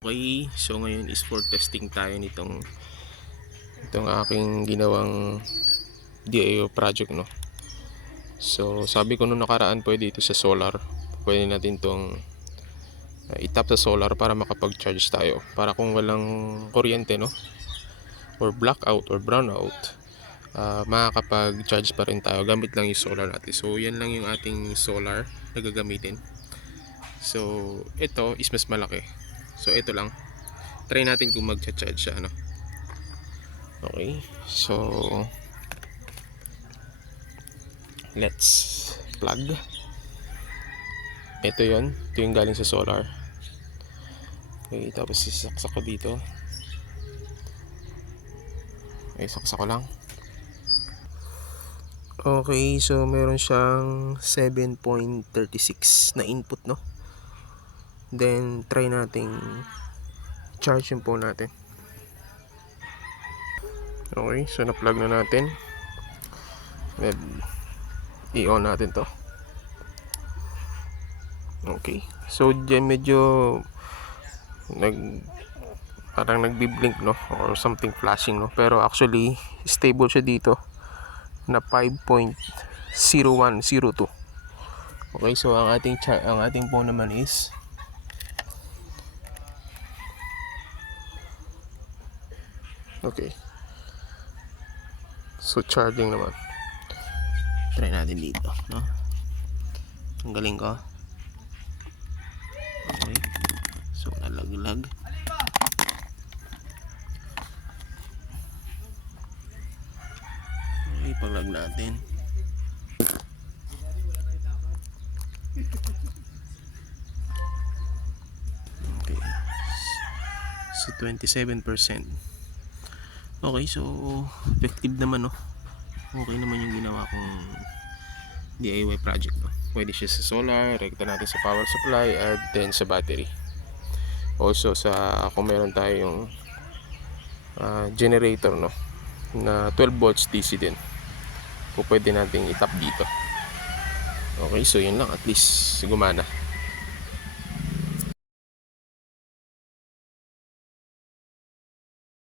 Okay, so ngayon is for testing tayo itong aking ginawang DIY project, no. So sabi ko nung nakaraan, pwede ito sa solar. Pwede natin itong itap sa solar para makapag-charge tayo. Para kung walang kuryente, no, or blackout or brownout, makakapag-charge pa rin tayo gamit lang yung solar natin. So yan lang yung ating solar na gagamitin. So ito is mas malaki. So ito lang. Try natin kung mag-charge siya, ano. Okay, so let's plug. Ito yung galing sa solar. Okay, tapos sisaksak ko dito. Okay, saksak ko lang. Okay, so meron siyang 7.36 na input, no. Then try nating charge yung phone natin. Okay, so na-plug na natin. Then i-on natin to. Okay, so dyan medyo parang nagbi-blink, no, or something flashing, no, pero actually stable siya dito na 5.0102. Okay, so ang ating phone naman is okay. So charging naman. Try natin dito, no. Ang galing ko. Okay. So nalaglag. Okay, pag-lag natin. Okay. So 27%. Okay, so effective naman, no. Okay naman yung ginawa kong DIY project, no. Pwede siya sa solar, rekta natin sa power supply, at then sa battery. Also sa kung meron tayong generator, no, na 12 volts DC din, pwede nating itap dito. Okay, so yun lang, at least gumana.